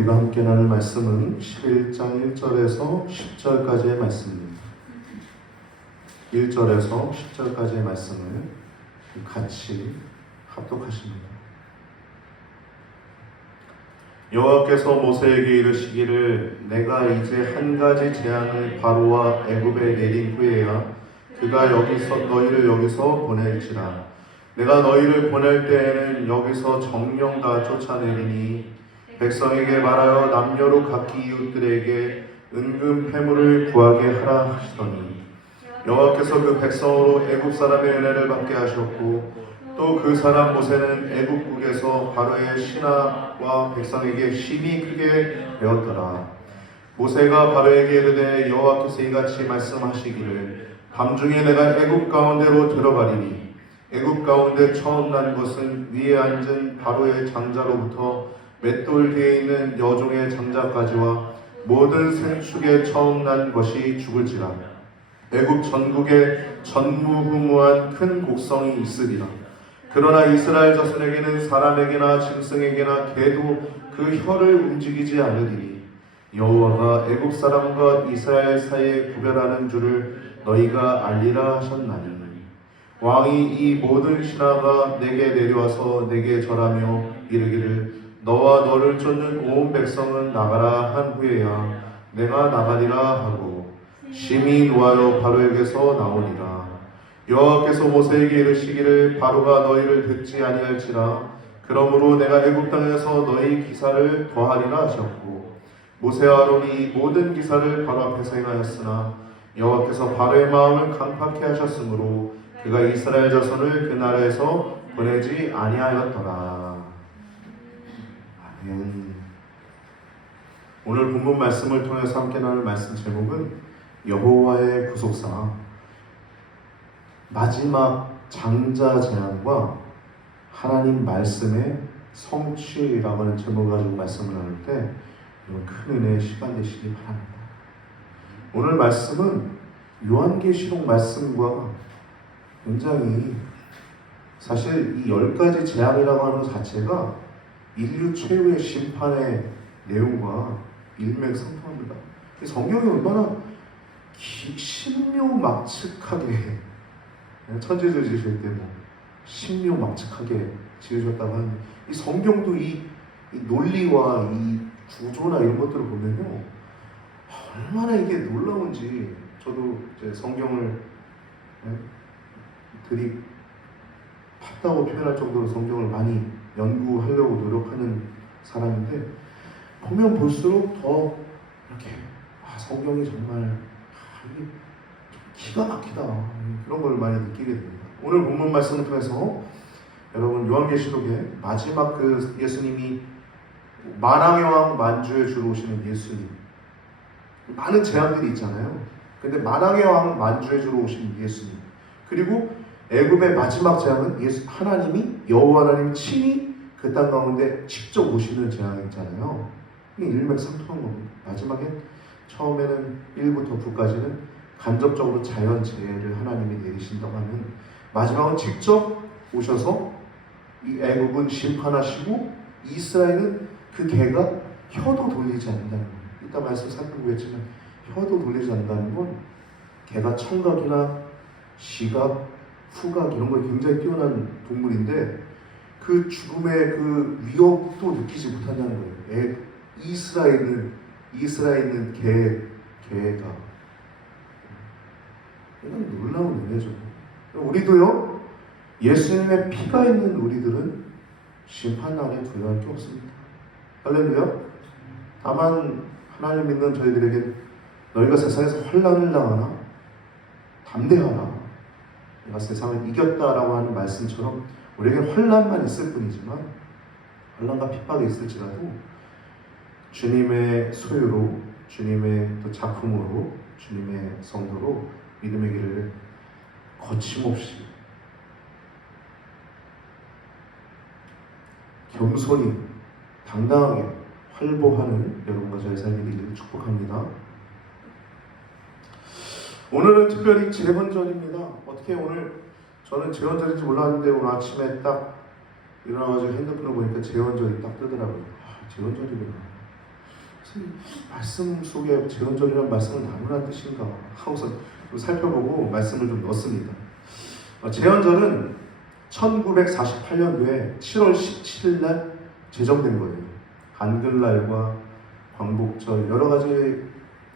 우리가 함께 나눌 말씀은 11장 1절에서 10절까지의 말씀입니다. 1절에서 10절까지의 말씀을 같이 합독하십니다. 여호와께서 모세에게 이르시기를 내가 이제 한 가지 재앙을 바로와 애굽에 내린 후에야 그가 너희를 여기서 보낼지라. 내가 너희를 보낼 때에는 여기서 정령 다 쫓아내리니 백성에게 말하여 남녀로 각기 이웃들에게 은금 패물을 구하게 하라 하시더니 여호와께서 그 백성으로 애굽 사람의 은혜를 받게 하셨고 또 그 사람 모세는 애굽국에서 바로의 신하와 백성에게 심히 크게 배웠더라. 모세가 바로에게 이르되 여호와께서 이같이 말씀하시기를 밤중에 내가 애굽 가운데로 들어가리니 애굽 가운데 처음 난 것은 위에 앉은 바로의 장자로부터 맷돌 뒤에 있는 여종의 장자까지와 모든 생축에 처음 난 것이 죽을지라. 애굽 전국에 전무후무한 큰 곡성이 있으리라. 그러나 이스라엘 자손에게는 사람에게나 짐승에게나 개도 그 혀를 움직이지 않으리니 여호와가 애굽 사람과 이스라엘 사이에 구별하는 줄을 너희가 알리라 하셨나니 왕이 이 모든 신하가 내게 내려와서 내게 절하며 이르기를 너와 너를 쫓는 온 백성은 나가라 한 후에야 내가 나가리라 하고 심히 노하여 바로에게서 나오니라. 여호와께서 모세에게 이르시기를 바로가 너희를 듣지 아니할지라. 그러므로 내가 애굽 땅에서 너희 기사를 더하리라 하셨고 모세와 아론이 모든 기사를 바로 앞에서 행하였으나 여호와께서 바로의 마음을 강팍케 하셨으므로 그가 이스라엘 자손을 그 나라에서 보내지 아니하였더라. 아멘. 오늘 본문 말씀을 통해서 함께 나눌 말씀 제목은 여호와의 구속사 마지막 장자 재앙과 하나님 말씀의 성취라고 하는 제목을 가지고 말씀을 나눌 때 큰 은혜의 시간 되시기 바랍니다. 오늘 말씀은 요한계시록 말씀과 굉장히 사실 이 10가지 재앙이라고 하는 것 자체가 인류 최후의 심판의 내용과 일맥상통합니다. 성경이 얼마나 신묘막측하게 천지를 지으실 때 신묘막측하게 지으셨다고 하는데 이 성경도 이 논리와 이 구조나 이런 것들을 보면요 얼마나 이게 놀라운지 저도 이제 성경을 들이팠다고 표현할 정도로 성경을 많이 연구하려고 노력하는 사람인데 보면 볼수록 더 이렇게 성경이 정말 이게 기가 막히다 그런 걸 많이 느끼게 됩니다. 오늘 본문 말씀을 통해서 여러분 요한계시록의 마지막 그 예수님이 만왕의 왕 만주에 주로 오시는 예수님 많은 재앙들이 있잖아요. 근데 만왕의 왕 만주에 주로 오시는 예수님 그리고 애굽의 마지막 재앙은 하나님이 여호와 하나님 친히 그 땅 가운데 직접 오시는 재앙이 있잖아요. 이게 일맥상통한 겁니다. 마지막에 처음에는 1부터 9까지는 간접적으로 자연재해를 하나님이 내리신다고 하면 마지막은 직접 오셔서 이 애굽은 심판하시고 이스라엘은 그 개가 혀도 돌리지 않는다는 거예요. 이따 말씀 살펴보겠지만 혀도 돌리지 않는다는 건 개가 청각이나 시각, 후각 이런 거에 굉장히 뛰어난 동물인데 그 죽음의 그 위협도 느끼지 못한다는 거예요. 이스라엘은 개가 이건 놀라운 은혜죠. 우리도요 예수님의 피가 있는 우리들은 심판날에 두려워할 게 없습니다. 할렐루야. 다만 하나님 믿는 저희들에게 너희가 세상에서 환난을 당하나 담대하라. 내가 세상을 이겼다라고 하는 말씀처럼 우리에게 환난만 있을 뿐이지만 환난과 핍박이 있을지라도 주님의 소유로 주님의 또 작품으로 주님의 성도로 믿음의 길을 거침없이 겸손히 당당하게 활보하는 여러분과 저의 삶이 되기를 축복합니다. 오늘은 특별히 재헌절입니다. 어떻게 오늘 저는 재헌절인지 몰랐는데 오늘 아침에 딱 일어나가지고 핸드폰을 보니까 재헌절이 딱 뜨더라고요. 재헌절이구나. 말씀 속에 재헌절이라는 말씀은 나누란 뜻인가 하고서 살펴보고 말씀을 좀 넣습니다. 재헌절은 1948년도에 7월 17일 날 제정된 거예요. 한글날과 광복절 여러 가지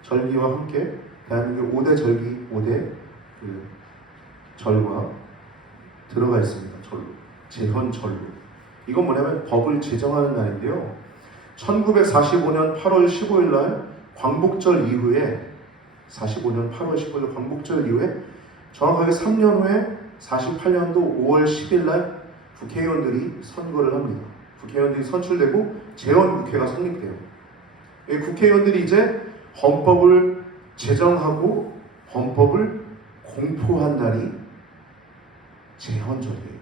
절기와 함께 대한민국 5대 절기 5대 그 절과 들어가 있습니다. 절로 재헌절로. 이건 뭐냐면 법을 제정하는 날인데요. 1945년 8월 15일 날 광복절 이후에 45년 8월 15일 광복절 이후에 정확하게 3년 후에 48년도 5월 10일 날 국회의원들이 선거를 합니다. 국회의원들이 선출되고 재헌국회가 성립돼요. 국회의원들이 이제 헌법을 제정하고 헌법을 공포한 날이 재헌절이에요.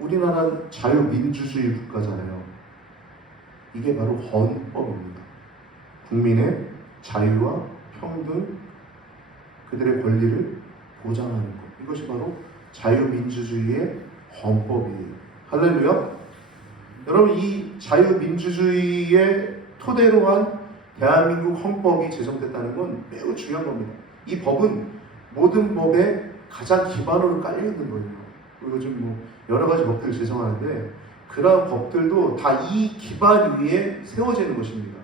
우리나라는 자유민주주의 국가잖아요. 이게 바로 헌법입니다. 국민의 자유와 평등, 그들의 권리를 보장하는 것. 이것이 바로 자유민주주의의 헌법이에요. 할렐루야. 여러분, 이 자유민주주의의 토대로 한 대한민국 헌법이 제정됐다는 건 매우 중요한 겁니다. 이 법은 모든 법의 가장 기반으로 깔려있는 거예요. 요즘 뭐 여러 가지 법들을 제정하는데 그러한 법들도 다 이 기반 위에 세워지는 것입니다.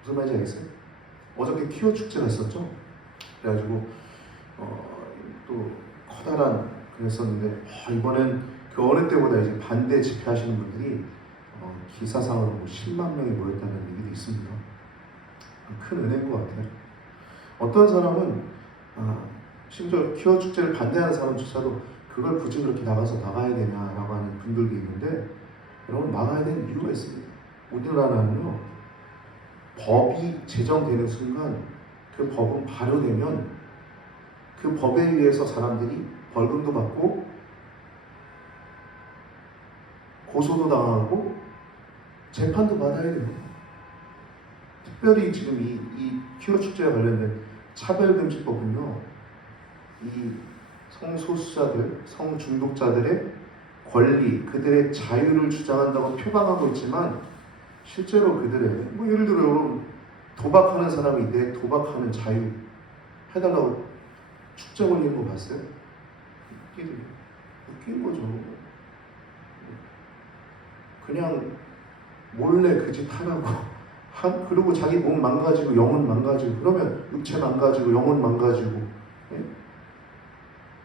무슨 말인지 알겠어요? 어저께 퀴어 축제가 있었죠? 그래가지고 또 커다란 그랬었는데 이번엔 그 어느 때보다 이제 반대 집회하시는 분들이 기사상으로 뭐 10만 명이 모였다는 얘기도 있습니다. 큰 은혜인 것 같아요. 어떤 사람은 심지어 퀴어 축제를 반대하는 사람조차도 그걸 굳이 그렇게 나가야 되냐라고 하는 분들도 있는데, 여러분, 나가야 되는 이유가 있습니다. 우리나라는요, 법이 제정되는 순간 그 법은 발효되면 그 법에 의해서 사람들이 벌금도 받고 고소도 당하고 재판도 받아야 됩니다. 특별히 지금 이 퀴어 축제와 관련된 차별금지법은요, 이 성소수자들, 성중독자들의 권리, 그들의 자유를 주장한다고 표방하고 있지만 실제로 그들의 뭐 예를 들어 여러분 도박하는 사람이 내 도박하는 자유 해달라고 축제 걸리는 거 봤어요? 웃긴 거죠. 그냥 몰래 그 짓 하라고 그리고 자기 몸 망가지고 영혼 망가지고 그러면 육체 망가지고 영혼 망가지고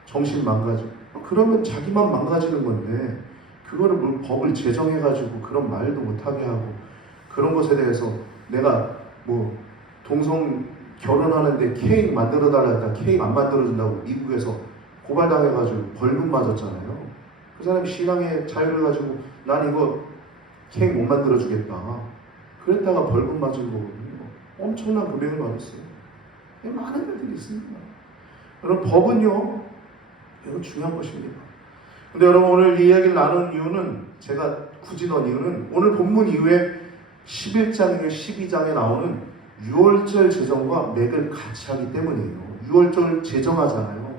정신 망가지고 그러면 자기만 망가지는 건데 그거를 뭘 법을 제정해가지고 그런 말도 못하게 하고 그런 것에 대해서 내가 뭐 동성 결혼하는데 케이크 만들어달라 했다 케이크 안 만들어준다고 미국에서 고발당해가지고 벌금 맞았잖아요. 그 사람이 신앙의 자유를 가지고 난 이거 케이크 못 만들어주겠다 그랬다가 벌금 맞은 거거든요. 엄청난 금액을 받았어요. 많은 일들이 있습니다. 여러분, 법은요 이거 중요한 것입니다. 근데 여러분, 오늘 이 이야기를 나눈 이유는 제가 굳이 넣은 이유는 오늘 본문 이후에 11장 이후에 12장에 나오는 유월절 제정과 맥을 같이 하기 때문이에요. 유월절 제정하잖아요.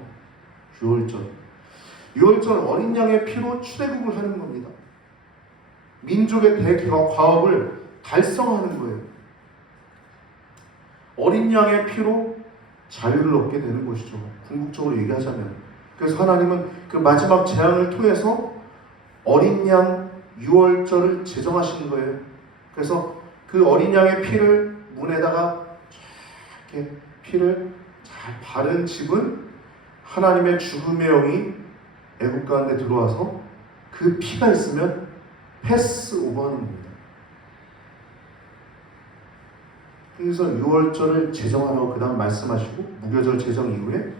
유월절 어린 양의 피로 출애굽을 하는 겁니다. 민족의 대과업을 달성하는 거예요. 어린 양의 피로 자유를 얻게 되는 것이죠. 궁극적으로 얘기하자면. 그래서 하나님은 그 마지막 재앙을 통해서 어린 양 유월절을 제정하시는 거예요. 그래서 그 어린 양의 피를 문에다가 이렇게 피를 잘 바른 집은 하나님의 죽음의 영이 애국 가운데 들어와서 그 피가 있으면 패스 오버하는 겁니다. 그래서 유월절을 제정하라고 그 다음 말씀하시고 무교절 제정 이후에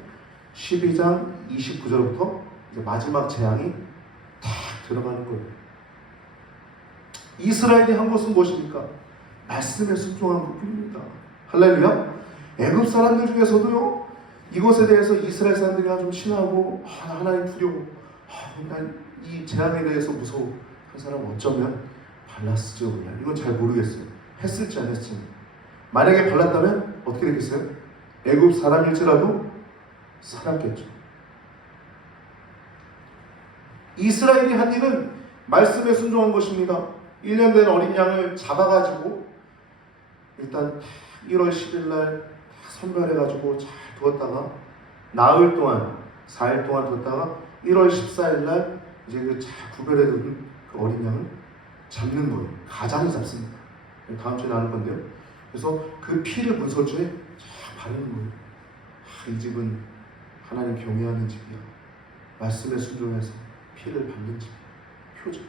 12장 29절부터 이제 마지막 재앙이 탁 들어가는 거예요. 이스라엘이 한 것은 무엇입니까? 말씀에 순종한 것뿐입니다. 할렐루야. 애굽 사람들 중에서도요, 이것에 대해서 이스라엘 사람들이 좀 친하고 하나님 두려워, 난 이 재앙에 대해서 무서워 한 사람은 어쩌면 발랐을지 몰라요. 이건 잘 모르겠어요. 했을지 안 했을지. 만약에 발랐다면 어떻게 되겠어요? 애굽 사람일지라도 살았겠죠. 이스라엘이 한 일은 말씀에 순종한 것입니다. 1년 된 어린 양을 잡아가지고 일단 1월 10일 날 선별해가지고 잘 두었다가 나흘 동안 4일 동안 뒀다가 1월 14일 날 이제 그 잘 구별해둔 그 어린 양을 잡는 거예요. 가장이 잡습니다. 다음 주에 나눌 건데요. 그래서 그 피를 문설주에 쫙 바르는 거예요. 이 집은 하나님 경외하는 집이야. 말씀에 순종해서 피를 받는 집이야. 표정.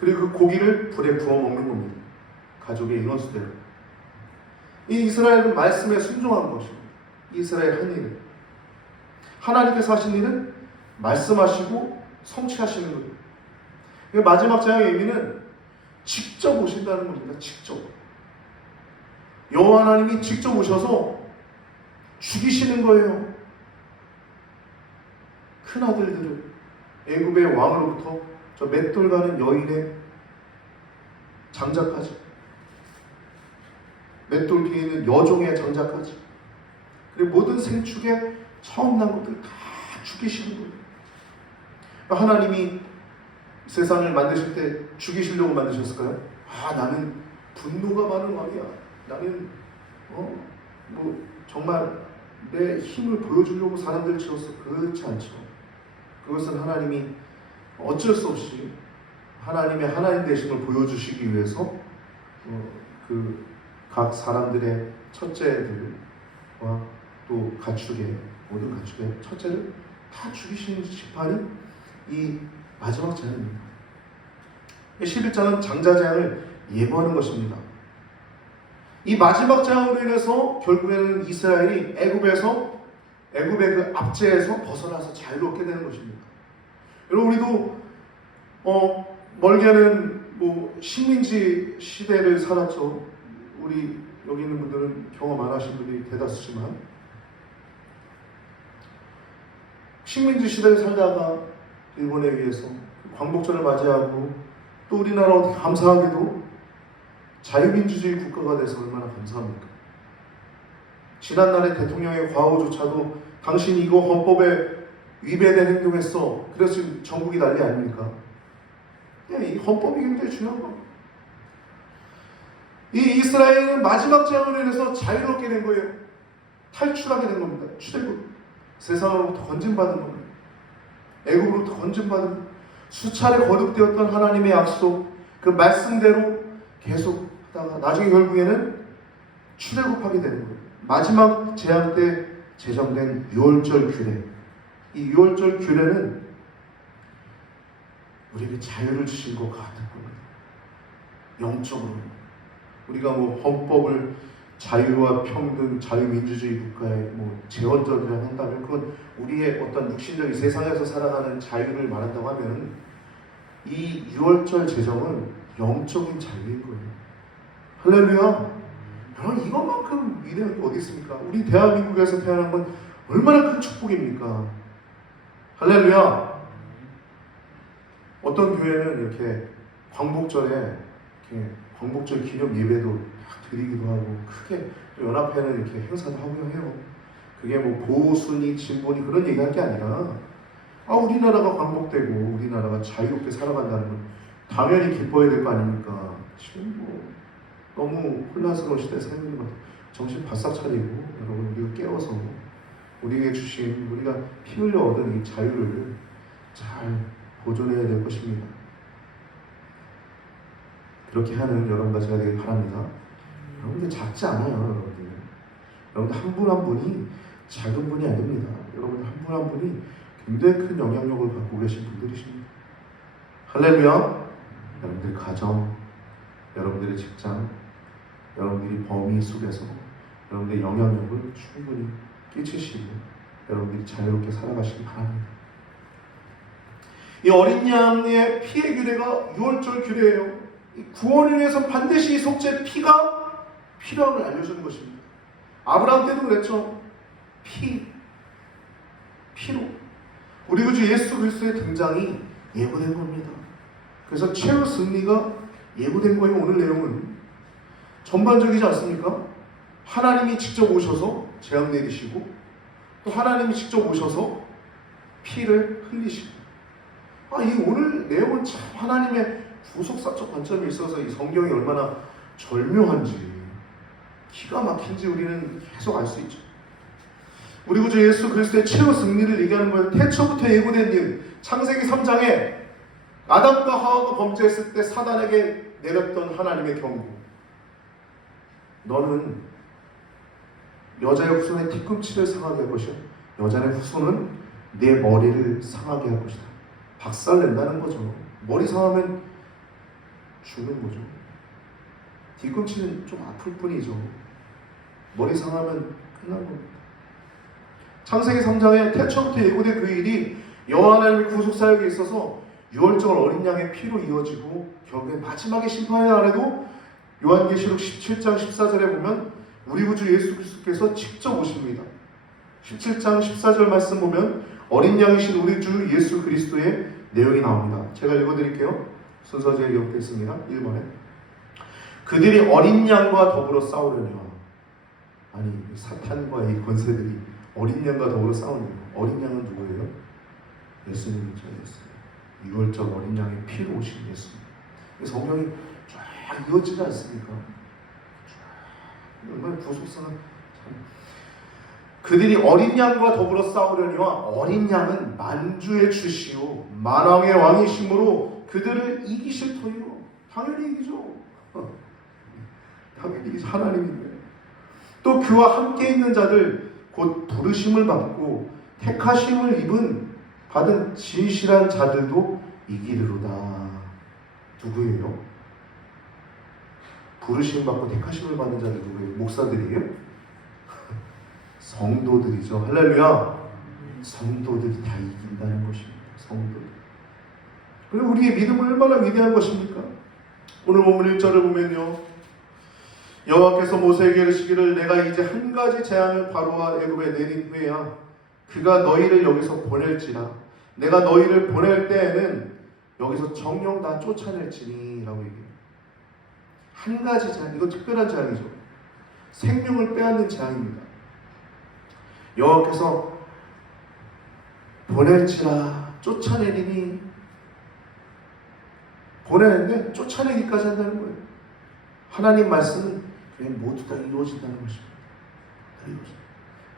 그리고 그 고기를 불에 구워 먹는 겁니다. 가족의 인원수대로. 이 이스라엘은 말씀에 순종한 것입니다. 이스라엘 한 일은 하나님께서 하신 일은 말씀하시고 성취하시는 거예요. 마지막 재앙의 의미는 직접 오신다는 겁니다. 직접 여호와 하나님이 직접 오셔서 죽이시는 거예요. 큰 아들들을 애굽의 왕으로부터 저 맷돌 가는 여인의 장자까지, 맷돌 뒤에 있는 여종의 장자까지, 그리고 모든 생축의 처음 난 것들 다 죽이시는 거예요. 하나님이 세상을 만드실 때 죽이시려고 만드셨을까요? 나는 분노가 많은 왕이야. 나는 정말 내 힘을 보여주려고 사람들을 지었어. 그렇지 않죠. 그것은 하나님이 어쩔 수 없이 하나님의 하나님 되심을 보여주시기 위해서 그 각 사람들의 첫째들과 또 가축의 모든 가축의 첫째를 다 죽이시는 심판이 이 마지막 재앙입니다. 11장은 장자 재앙을 예고하는 것입니다. 이 마지막 재앙으로 인해서 결국에는 이스라엘이 애굽의 그 압제에서 벗어나서 자유롭게 되는 것입니다. 여러분, 우리도 멀게는 식민지 시대를 살았죠. 우리 여기 있는 분들은 경험 안 하신 분이 대다수지만, 식민지 시대를 살다가 일본에 의해서 광복절을 맞이하고 또 우리나라 감사하게도 자유민주주의 국가가 돼서 얼마나 감사합니까? 지난날의 대통령의 과오조차도 당신이 이거 헌법에 위배된 행동했어. 그래서 지금 전국이 난리 아닙니까? 이 헌법이 굉장히 중요한 겁니다. 이 이스라엘은 마지막 재앙으로 인해서 자유롭게 된 거예요. 탈출하게 된 겁니다. 출애굽. 세상으로부터 건진받은 겁니다. 애굽으로부터 건진받은, 수차례 거듭되었던 하나님의 약속, 그 말씀대로 계속 하다가 나중에 결국에는 출애굽하게 되는 거예요. 마지막 재앙 때 제정된 유월절 규례. 이 유월절 규례는 우리에게 자유를 주신 것 같은 겁니다. 영적으로. 우리가 헌법을 자유와 평등, 자유민주주의 국가의 제헌절이라고 한다면 그건 우리의 어떤 육신적인 세상에서 살아가는 자유를 말한다고 하면 이 유월절 제정은 영적인 자유인 거예요. 할렐루야! 여러분, 이것만큼 위대한 게 어디 있습니까? 우리 대한민국에서 태어난 건 얼마나 큰 축복입니까? 할렐루야! 어떤 교회는 이렇게 광복절에 이렇게 광복절 기념 예배도 드리기도 하고 크게 또 연합회는 이렇게 행사도 하고 해요. 그게 보수니 진보니 그런 얘기할 게 아니라 우리나라가 광복되고 우리나라가 자유롭게 살아간다는 건 당연히 기뻐해야 될 거 아닙니까? 지금 너무 혼란스러운 시대에 살고 있는 것 같아요. 정신 바싹 차리고 여러분, 우리가 깨워서 우리에게 주신, 우리가 피 흘려 얻은 이 자유를 잘 보존해야 될 것입니다. 그렇게 하는 여러분 가지가 되길 바랍니다. 여러분들 작지 않아요. 여러분들 한 분 한 분이 작은 분이 아닙니다. 여러분들 한 분 한 분이 굉장히 큰 영향력을 갖고 계신 분들이십니다. 할렐루야! 여러분들 가정, 여러분들의 직장, 여러분들이 범위 속에서 여러분들의 영향력을 충분히 끼치시고 여러분들이 자유롭게 살아가시기 바랍니다. 이 어린 양의 피의 규례가 유월절 규례예요. 구원을 위해서 반드시 이 속죄 피가 필요함을 알려주는 것입니다. 아브라함 때도 그랬죠. 피로 우리 구주 예수 그리스도의 등장이 예고된 겁니다. 그래서 최후 승리가 예고된 거예요. 오늘 내용은 전반적이지 않습니까? 하나님이 직접 오셔서 재앙 내리시고 또 하나님이 직접 오셔서 피를 흘리시고 이 오늘 내용은 참 하나님의 구속사적 관점에 있어서 이 성경이 얼마나 절묘한지, 기가 막힌지 우리는 계속 알 수 있죠. 우리 구주 예수 그리스도의 최후 승리를 얘기하는 거예요. 태초부터 예고된 일, 창세기 3장에 아담과 하와가 범죄했을 때 사단에게 내렸던 하나님의 경고. 너는 여자의 후손의 뒤꿈치를 상하게 할 것이요, 여자의 후손은 내 머리를 상하게 할 것이다. 박살낸다는 거죠. 머리 상하면 죽는 거죠. 뒤꿈치는 좀 아플 뿐이죠. 머리 상하면 끝난 겁니다. 창세기 3장에 태초부터 예고된 그 일이 여호와 하나님의 구속사역에 있어서 유월절 어린 양의 피로 이어지고 결국에 마지막에 심판의 날에도 요한계시록 17장 14절에 보면 우리 구주 예수 그리스도께서 직접 오십니다. 17장 14절 말씀 보면 어린 양이신 우리 주 예수 그리스도의 내용이 나옵니다. 제가 읽어드릴게요. 순서대로 읽겠습니다. 1번에 그들이 어린 양과 더불어 싸우려니와, 아니 사탄과 이 권세들이 어린 양과 더불어 싸우는 거예요. 어린 양은 누구예요? 예수님이죠. 예수님. 유월절 어린 양의 피로 오신 예수님. 성경이 쫙 이어지지 않습니까? 얼마나 구속사는 참. 그들이 어린 양과 더불어 싸우려니와, 어린 양은 만주의 주시오 만왕의 왕이심으로 그들을 이기실 터이요. 당연히 이기죠. 당연히 이기죠. 하나님인데. 또 그와 함께 있는 자들 곧 부르심을 받고 택하심을 받은 진실한 자들도 이기리로다. 누구예요? 부르심 받고 택하심을 받는 자들 누구예요? 목사들이에요? 성도들이죠. 할렐루야. 성도들이 다 이긴다는 것입니다. 성도들. 그리고 우리의 믿음은 얼마나 위대한 것입니까? 오늘 본문 1절을 보면요, 여호와께서 모세에게 이르시기를 내가 이제 한 가지 재앙을 바로와 애굽에 내린 후에야 그가 너희를 여기서 보낼지라. 내가 너희를 보낼 때에는 여기서 정령 다 쫓아낼지니 라고 얘기해요. 한 가지 재앙, 이거 특별한 재앙이죠. 생명을 빼앗는 재앙입니다. 여호와께서 보낼지라, 쫓아내리니, 보내는데 쫓아내기까지 한다는 거예요. 하나님 말씀은 그냥 모두 다 이루어진다는 것입니다. 다 이루어진다.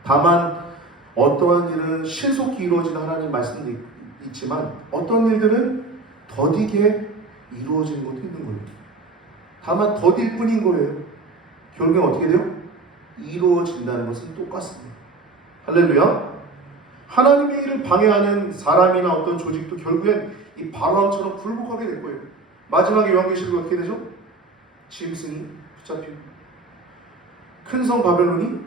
다만 어떠한 일은 신속히 이루어지는 하나님 말씀도 있지만 어떤 일들은 더디게 이루어지는 것도 있는 거예요. 다만 더딜 뿐인 거예요. 결국엔 어떻게 돼요? 이루어진다는 것은 똑같습니다. 할렐루야. 하나님의 일을 방해하는 사람이나 어떤 조직도 결국엔 이 바로왕처럼 굴복하게 될 거예요. 마지막에 요한계시록이 어떻게 되죠? 짐승이 붙잡히고 큰 성 바벨론이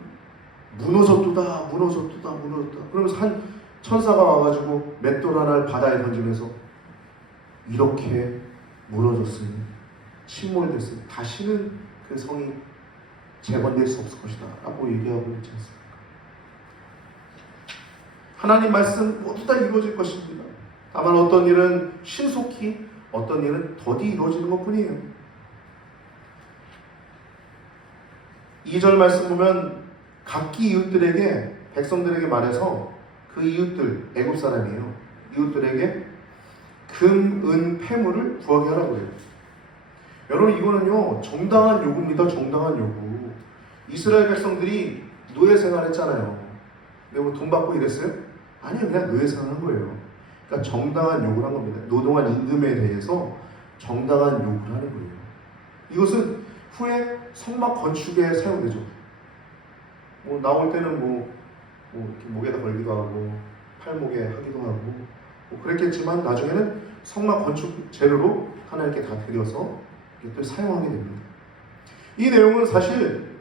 무너졌도다. 그러면서 한 천사가 와가지고 맷돌 하나를 바다에 던지면서 이렇게 무너졌으니, 침몰됐으니 다시는 그 성이 재건될 수 없을 것이다 라고 얘기하고 있지 않습니까? 하나님 말씀 모두 다 이루어질 것입니다. 다만 어떤 일은 신속히, 어떤 일은 더디 이루어지는 것 뿐이에요. 2절 말씀 보면 각기 이웃들에게, 백성들에게 말해서 그 이웃들, 애굽 사람이에요. 이웃들에게 금, 은, 폐물을 구하게 하라고 해요. 여러분, 이거는요 정당한 요구입니다. 정당한 요구. 이스라엘 백성들이 노예 생활했잖아요. 근데 뭐 돈 받고 이랬어요? 아니요, 그냥 노예 생활한 거예요. 그러니까 정당한 요구를 한 겁니다. 노동한 임금에 대해서 정당한 요구를 하는 거예요. 이것은 후에 성막 건축에 사용되죠. 뭐 나올 때는 뭐 이렇게 목에다 걸기도 하고 팔목에 하기도 하고 뭐 그랬겠지만 나중에는 성막 건축 재료로 하나님께 다 드려서 이것들 사용하게 됩니다. 이 내용은 사실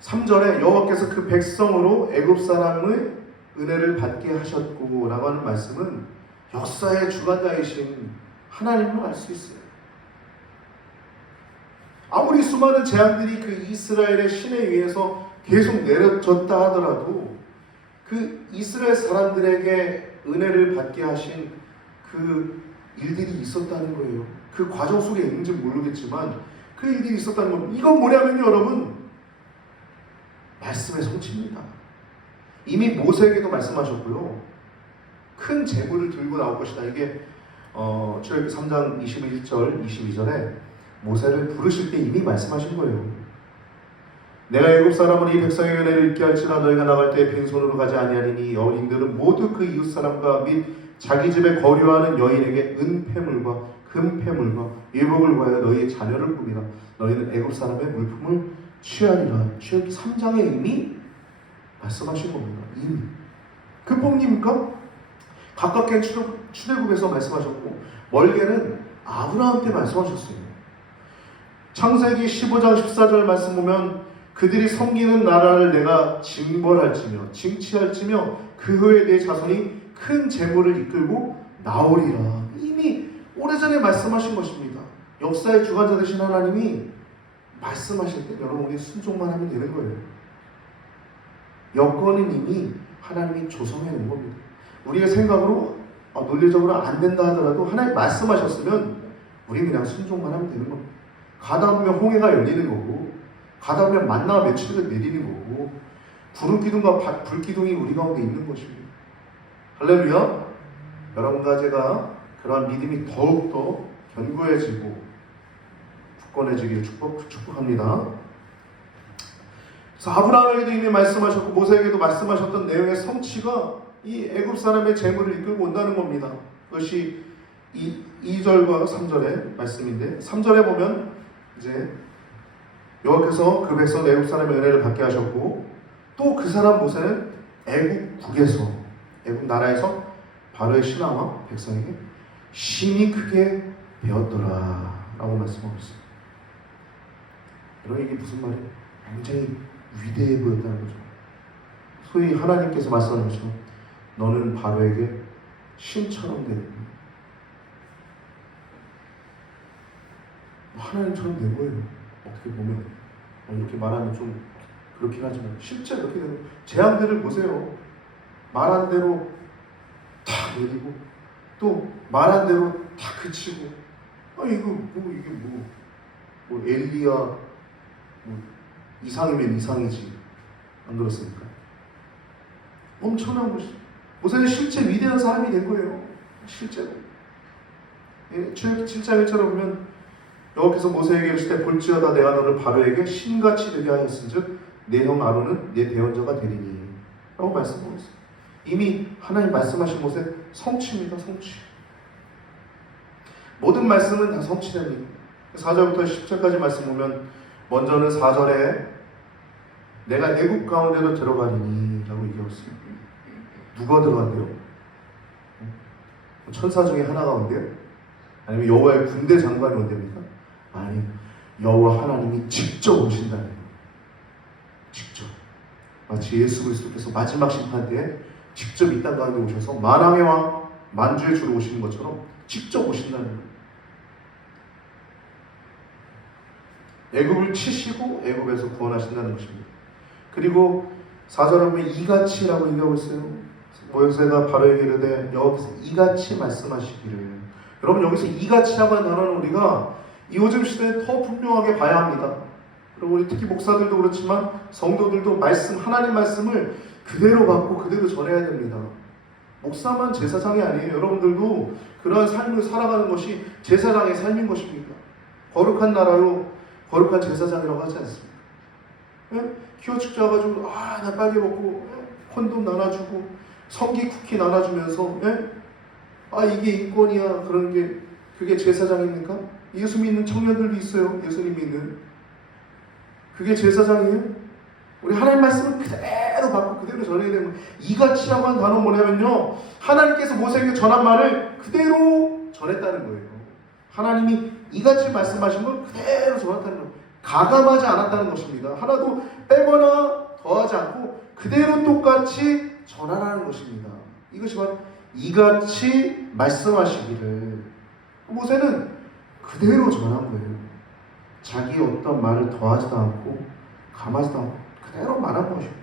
3절에 여호와께서 그 백성으로 애굽 사람의 은혜를 받게 하셨고 라고 하는 말씀은 역사의 주관자이신 하나님을 알 수 있어요. 아무리 수많은 재앙들이 그 이스라엘의 신에 의해서 계속 내려졌다 하더라도 그 이스라엘 사람들에게 은혜를 받게 하신 그 일들이 있었다는 거예요. 그 과정 속에 있는지 모르겠지만 그 일들이 있었다는 건, 이건 뭐냐면요 여러분, 말씀의 성취입니다. 이미 모세에게도 말씀하셨고요. 큰 재물을 들고 나올 것이다. 이게 출애굽기 3장 21절, 22절에 모세를 부르실 때 이미 말씀하신 거예요. 내가 애굽 사람은 이 백성의 은혜를 잊게 할지라 너희가 나갈 때 빈손으로 가지 아니하리니 여인들은 모두 그 이웃 사람과 및 자기 집에 거류하는 여인에게 은폐물과 금폐물과 예복을 구하여 너희의 자녀를 꾸미라. 너희는 애굽 사람의 물품을 취하리라. 출애굽기 3장에 이미 말씀하신 겁니다. 이미. 그 뽕입니까? 가깝게 출애굽에서 말씀하셨고 멀게는 아브라함 때 말씀하셨어요. 창세기 15장 14절 말씀 보면 그들이 섬기는 나라를 내가 징벌할지며 징치할지며 그 후에 내 자손이 큰 재물을 이끌고 나오리라. 이미 오래전에 말씀하신 것입니다. 역사의 주관자 되신 하나님이 말씀하실 때 여러분 우리 순종만 하면 되는 거예요. 여건은 이미 하나님이 조성해 놓은 겁니다. 우리의 생각으로 논리적으로 안 된다 하더라도 하나님 말씀하셨으면 우리 그냥 순종만 하면 되는 겁니다. 가다 보면 홍해가 열리는 거고 가다 보면 만나가 며칠을 내리는 거고 구름 기둥과 불 기둥이 우리 가운데 있는 것입니다. 할렐루야. 여러분과 제가 그러한 믿음이 더욱더 견고해지고 굳건해지기를 축복합니다. 그래서 아브라함에게도 이미 말씀하셨고 모세에게도 말씀하셨던 내용의 성취가 이 애굽 사람의 재물을 이끌고 온다는 겁니다. 그것이 2절과 3절의 말씀인데 3절에 보면 이제 여호와께서 그 백성 애굽 사람의 은혜를 받게 하셨고 또 그 사람 모세는 애굽국에서 애굽 나라에서 바로의 신하와 백성에게 심히 크게 배웠더라 라고 말씀하고 있어요. 여러분 이게 무슨 말이에요? 굉장히 위대해 보였다는 거죠. 소위 하나님께서 말씀하는 것처럼 너는 바로에게 신처럼 되는 하나님처럼 된 거예요. 어떻게 보면 이렇게 말하면 좀 그렇긴 하지만 실제 그렇게 되는 재앙들을 보세요. 말한 대로 다 내리고 또 말한 대로 다 그치고 이게 뭐 엘리야 뭐 이상이면 이상이지 안 그렇습니까? 엄청난 것이죠. 모세는 실제 위대한 사람이 된 거예요. 실제로. 출애굽기 7장 1절에 보면 여호와께서 모세에게 이르실 때 볼지어다 내가 너를 바로에게 신같이 되게 하였은즉 내 형 아론은 내 대언자가 되리니 라고 말씀하고 있어요. 이미 하나님 말씀하신 모세 성취입니다. 성취. 모든 말씀은 다 성취됩니다. 4절부터 10절까지 말씀 보면 먼저는 4절에 내가 애굽 가운데로 들어가리니 라고 얘기하고 있습니다. 누가 들어간대요? 천사 중에 하나가 온대요? 아니면 여호와의 군대 장관이 온답니까? 아니, 여호와 하나님이 직접 오신다는 거예요. 직접. 마치 예수 그리스도께서 마지막 심판 때에 직접 이 땅 가운데 오셔서 만왕의 왕, 만주의 주로 오시는 것처럼 직접 오신다는 거예요. 애굽을 치시고 애굽에서 구원하신다는 것입니다. 그리고 4절에 보면 이같이라고 얘기하고 있어요. 모세가 바로에게 이르되 여호와께서 이같이 말씀하시기를. 여러분 여기서 이같이라고 하는 단어는 우리가 이 요즘 시대에 더 분명하게 봐야 합니다. 그리고 우리 특히 목사들도 그렇지만 성도들도 하나님 말씀을 그대로 받고 그대로 전해야 됩니다. 목사만 제사장이 아니에요. 여러분들도 그러한 삶을 살아가는 것이 제사장의 삶인 것입니다. 거룩한 나라로 거룩한 제사장이라고 하지 않습니다. 기호 축제 와가지고 나 빨개 먹고 콘돔 나눠주고 성기 쿠키 나눠주면서 이게 인권이야 그런 게 그게 제사장입니까? 예수 믿는 청년들도 있어요. 예수님 믿는 그게 제사장이에요? 우리 하나님 말씀을 그대로 받고 그대로 전해야 되는 거예요. 이같이라고 한 단어는 뭐냐면요 하나님께서 모세에게 전한 말을 그대로 전했다는 거예요. 하나님이 이같이 말씀하신 걸 그대로 전했다는 거예요. 가감하지 않았다는 것입니다. 하나도 빼거나 더하지 않고 그대로 똑같이 전하라는 것입니다. 이것이 바로 이같이 말씀하시기를. 모세는 그대로 전한 거예요. 자기 어떤 말을 더하지도 않고 감하지도 않고 그대로 말한 것입니다.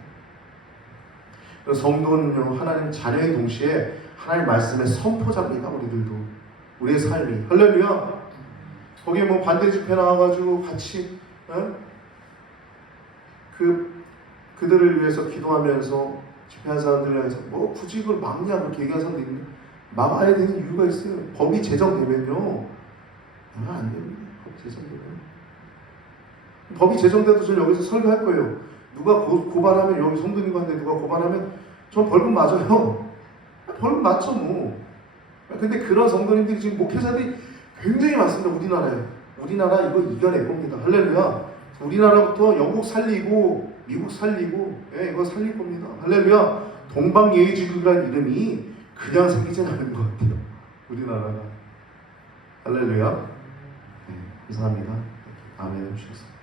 그래서 성도는요 하나님 자녀의 동시에 하나님 말씀의 선포자입니다. 우리들도 우리의 삶이. 할렐루야. 거기에 뭐 반대 집회 나와가지고 같이 그들을 위해서 기도하면서 집회한 사람들을 위해서 뭐 굳이 그걸 막냐 그렇게 얘기한 사람도 있는데 막아야 되는 이유가 있어요. 법이 제정되면요. 안 됩니다. 법이 제정되면. 법이 제정돼도 저는 여기서 설교할 거예요. 누가 고발하면, 여기 성도님한테 누가 고발하면 전 벌금 맞아요. 벌금 맞죠 뭐. 근데 그런 성도님들이 지금 목회자들이 굉장히 많습니다. 우리나라에. 우리나라 이거 이겨낼 겁니다. 할렐루야. 우리나라부터 영국 살리고 미국 살리고 이거 살릴 겁니다. 할렐루야. 동방예의지국이라는 이름이 그냥 생기진 않은 것 같아요. 우리나라가. 할렐루야. 감사합니다. 아멘 해주셨습니다.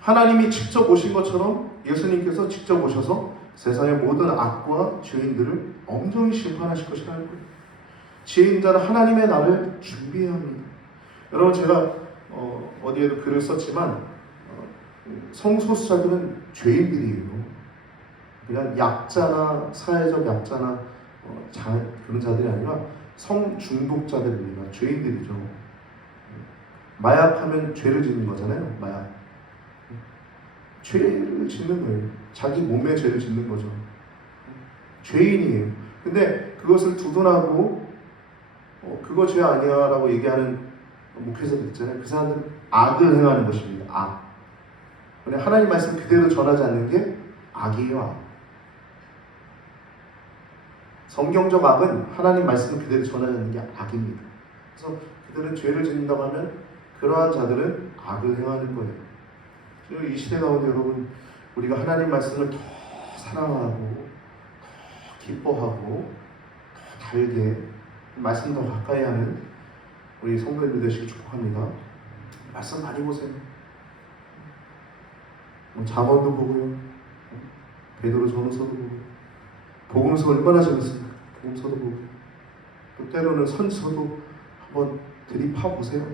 하나님이 직접 오신 것처럼 예수님께서 직접 오셔서 세상의 모든 악과 죄인들을 엄정히 심판하실 것이라는 거예요. 지혜 있는 자는 하나님의 날을 준비해야 합니다. 여러분 제가 어디에도 글을 썼지만 성소수자들은 죄인들이에요. 그냥 약자나 사회적 약자나 그런 자들이 아니라 성중독자들입니다. 죄인들이죠. 마약하면 죄를 짓는 거잖아요. 마약. 죄를 짓는 거예요. 자기 몸에 죄를 짓는 거죠. 죄인이에요. 근데 그것을 두둔하고 그거 죄 아니야 라고 얘기하는 목회자들 있잖아요. 그 사람들은 악을 행하는 것입니다. 악. 그냥 하나님 말씀 그대로 전하지 않는 게 악이에요. 악. 성경적 악은 하나님 말씀 그대로 전하지 않는 게 악입니다. 그래서 그들은 죄를 짓는다고 하면 그러한 자들은 악을 행하는 거예요. 이 시대 가운데 여러분 우리가 하나님 말씀을 더 사랑하고 더 기뻐하고 더 달게 말씀 더 가까이 하는 우리 성도님들 되시길 축복합니다. 말씀 많이 보세요. 잠언도 보고요. 베드로 전서도 보고 복음서 얼마나 재밌습니까? 복음서도 보고 또 때로는 선서도 한번 들이파보세요.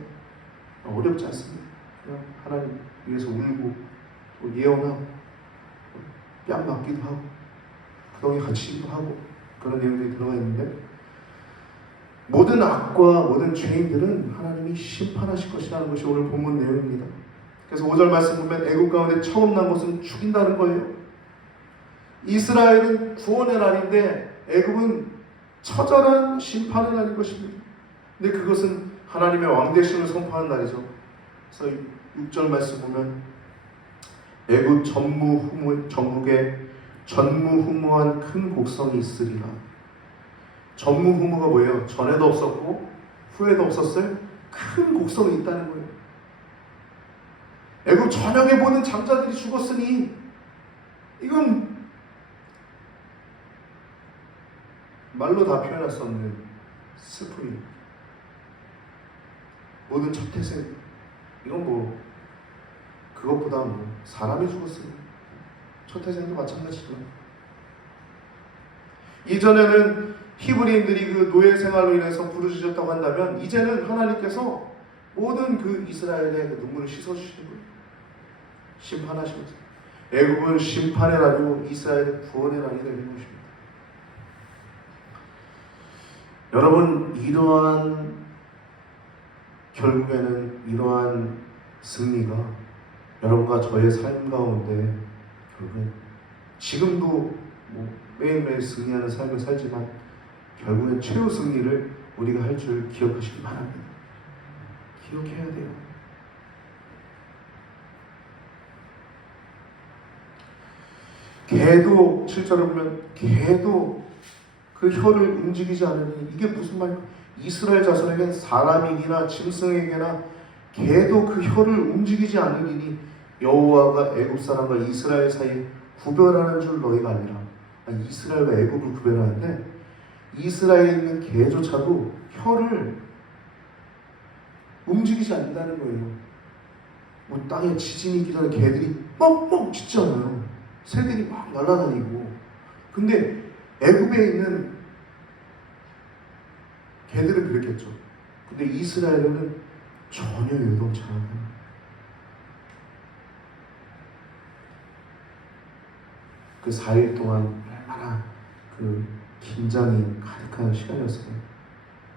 어렵지 않습니다. 그냥 하나님 위해서 울고 또 예언하고 뺨 맞기도 하고 구덩이 갇히기도 하고 그런 내용들이 들어가 있는데 모든 악과 모든 죄인들은 하나님이 심판하실 것이라는 것이 오늘 본문 내용입니다. 그래서 5절 말씀 보면 애국 가운데 처음 난 것은 죽인다는 거예요. 이스라엘은 구원의 날인데 애국은 처절한 심판의 날인 것입니다. 근데 그것은 하나님의 왕대심을 선포하는 날이죠. 그래서 6절 말씀 보면 애굽 전국에 전무후무한 큰 곡성이 있으리라. 전무후무가 뭐예요? 전에도 없었고 후에도 없었어요? 큰 곡성이 있다는 거예요. 애굽 전역에 모든 장자들이 죽었으니 이건 말로 다 표현할 수 없는 슬픔입니다. 모든 첫 태생 이건 뭐 그것보다 뭐 사람이 죽었습니다. 첫 태생도 마찬가지지만 이전에는 히브리인들이 그 노예 생활로 인해서 부르짖었다고 한다면 이제는 하나님께서 모든 그 이스라엘의 그 눈물을 씻어주시는 거예요. 심판하시면서 애굽은 심판의 날이고 이스라엘은 구원의 날이 되는 것입니다. 여러분 이러한 결국에는 이러한 승리가 여러분과 저의 삶 가운데 결국엔 지금도 뭐 매일매일 승리하는 삶을 살지만 결국엔 최후 승리를 우리가 할 줄 기억하시기 바랍니다. 기억해야 돼요. 개도 7절에 보면 개도 그 혀를 움직이지 않으니 이게 무슨 말이야? 이스라엘 자손에겐 사람에게나 짐승에게나 개도 그 혀를 움직이지 않으니 여호와가 애굽 사람과 이스라엘 사이에 구별하는 줄 너희가 아니라 이스라엘과 애굽을 구별하는데 이스라엘에 있는 개조차도 혀를 움직이지 않는다는 거예요. 뭐 땅에 지진이 있기 전에 개들이 뻥뻥 짖잖아요. 새들이 막 날아다니고. 근데 애굽에 있는 개들은 그랬겠죠. 근데 이스라엘은 전혀 요동치 않아요. 그 4일 동안 얼마나 그 긴장이 가득한 시간이었어요.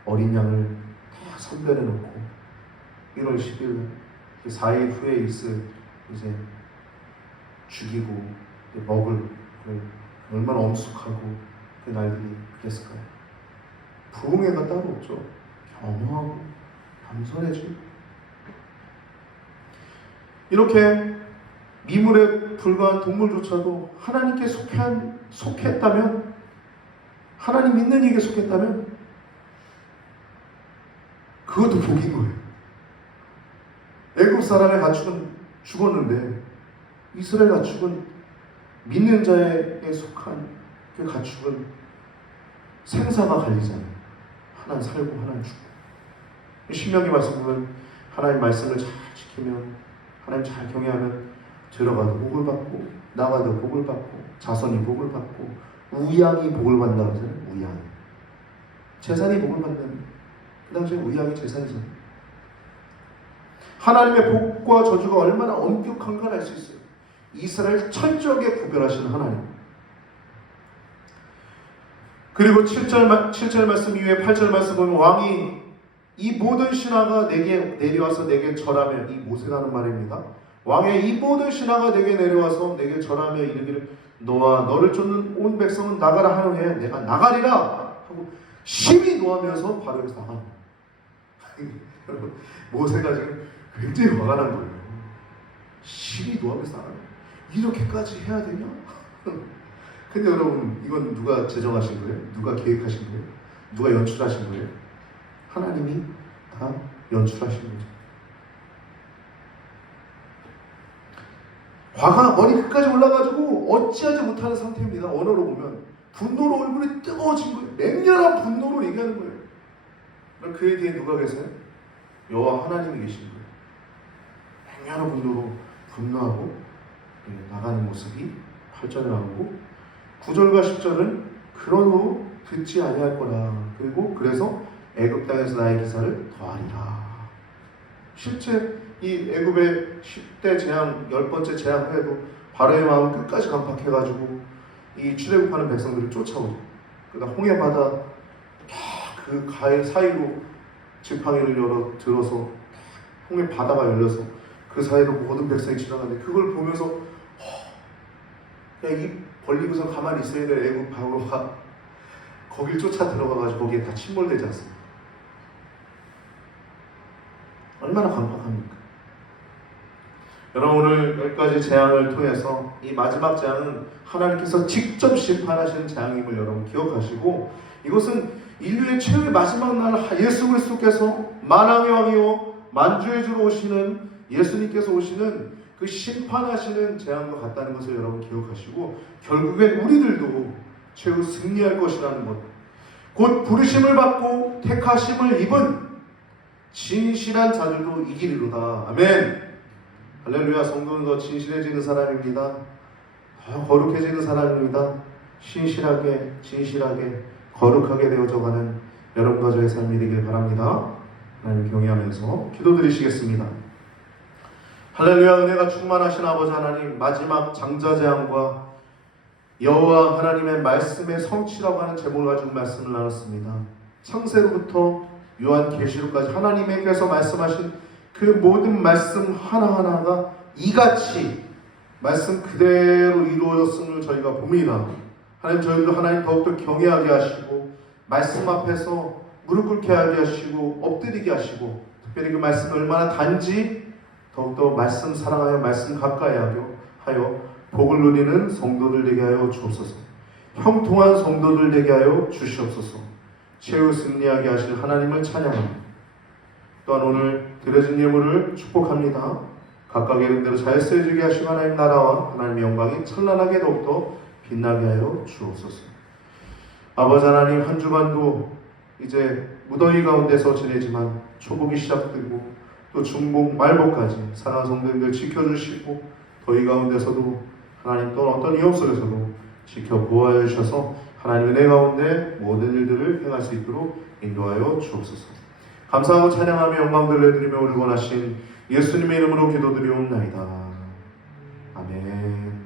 어린 양을 다 선별해 놓고 1월 10일 그 4일 후에 있을 이제 죽이고 먹을 얼마나 엄숙하고 그 날들이 그랬을까요? 부흥회가 따로 없죠. 겸허하고 겸손해지고 이렇게 미물에 불과한 동물조차도 하나님께 속했다면, 하나님 믿는 이에게 속했다면 그것도 복인 거예요. 애굽 사람의 가축은 죽었는데 이스라엘 가축은, 믿는 자에게 속한 그 가축은 생사가 갈리잖아요. 하나는 살고 하나는 죽고. 신명기 말씀 보면 하나님 말씀을 잘 지키면, 하나님 잘 경외하면 들어가도 복을 받고 나가도 복을 받고 자손이 복을 받고 우양이 복을 받는다고 하잖아요. 우양. 재산이 복을 받는, 그 당시에 우양이 재산이잖아요. 하나님의 복과 저주가 얼마나 엄격한가 알 수 있어요. 이스라엘 철저하게 구별하시는 하나님. 그리고 7절 말씀 이후에 8절 말씀 보면 왕이 이 모든 신하가 내게 내려와서 내게 절하며, 이 모세가 하는 말입니다. 왕의 이 모든 신하가 내게 내려와서 내게 절하며 이르기를 너와 너를 쫓는 온 백성은 나가라 하노니 내가 나가리라 하고 심히 노하면서 바로에서 나갑니다. 여러분, 모세가 지금 굉장히 화가 난 거예요. 심히 노하면서 나갑니다. 이렇게까지 해야 되냐? 근데 여러분, 이건 누가 제정하신 거예요? 누가 계획하신 거예요? 누가 연출하신 거예요? 하나님이 다 연출하신 거죠. 화가 머리 끝까지 올라가지고 어찌하지 못하는 상태입니다. 언어로 보면 분노로 얼굴이 뜨거워진 거예요. 맹렬한 분노로 얘기하는 거예요. 그럼 그에 뒤에 누가 계세요? 여호와 하나님이 계신 거예요. 맹렬한 분노로 분노하고 나가는 모습이 8절에 나오고, 9절과 10절은 그러므로 듣지 아니할 거라. 그리고 그래서 애굽 땅에서 나의 기사를 더하리라. 실제 이 애굽의 10대 재앙, 10번째 재앙 후에도 바로의 마음 끝까지 간파해가지고 이 출애굽하는 백성들을 쫓아오죠. 그러다 홍해 바다 그 가해 사이로 지팡이를 들어서 홍해 바다가 열려서 그 사이로 모든 백성이 지나가는데, 그걸 보면서 그냥 입 벌리고서 가만히 있어야 될 애굽 바로가 거길 쫓아 들어가가지고 거기에 다 침몰되지 않습니까? 얼마나 강팍합니까? 여러분, 오늘 여기까지 재앙을 통해서 이 마지막 재앙은 하나님께서 직접 심판하시는 재앙임을 여러분 기억하시고, 이것은 인류의 최후의 마지막 날 예수 그리스도께서 만왕의 왕이요 만주의 주로 오시는 예수님께서 오시는 그 심판하시는 재앙과 같다는 것을 여러분 기억하시고, 결국엔 우리들도 최후 승리할 것이라는 것, 곧 부르심을 받고 택하심을 입은 진실한 자들도 이기리로다. 아멘. 할렐루야. 성도는 더 진실해지는 사람입니다. 더 거룩해지는 사람입니다. 신실하게 진실하게 거룩하게 되어져가는 여러분과 저의 삶이 되길 바랍니다. 하나님 경외하면서 기도드리시겠습니다. 할렐루야. 은혜가 충만하신 아버지 하나님, 마지막 장자재앙과 여호와 하나님의 말씀의 성취라고 하는 제목을 가지고 말씀을 나눴습니다. 창세로부터 요한계시록까지 하나님께서 말씀하신 그 모든 말씀 하나하나가 이같이 말씀 그대로 이루어졌음을 저희가 봅니다. 하나님, 저희도 하나님 더욱더 경외하게 하시고 말씀 앞에서 무릎 꿇게 하게 하시고 엎드리게 하시고, 특별히 그 말씀을 얼마나 단지 더욱더 말씀 사랑하여 말씀 가까이 하여 복을 누리는 성도들 되게 하여 주옵소서. 형통한 성도들 되게 하여 주시옵소서. 최후 승리하게 하실 하나님을 찬양합니다. 또한 오늘 드려진 예물을 축복합니다. 각각의 이름대로 잘 쓰여지게 하시고 하나님 나라와 하나님의 영광이 찬란하게 더욱더 빛나게 하여 주옵소서. 아버지 하나님, 한 주간도 이제 무더위 가운데서 지내지만 초복이 시작되고 또 중복, 말복까지 사랑하는 성도님들 지켜주시고, 더위 가운데서도 하나님 또 어떤 위험 속에서도 지켜 보호하여 주셔서 하나님 은혜 가운데 모든 일들을 행할 수 있도록 인도하여 주옵소서. 감사하고 찬양하며 영광 돌려드리며 우리 원하신 예수님의 이름으로 기도드리옵나이다. 아멘.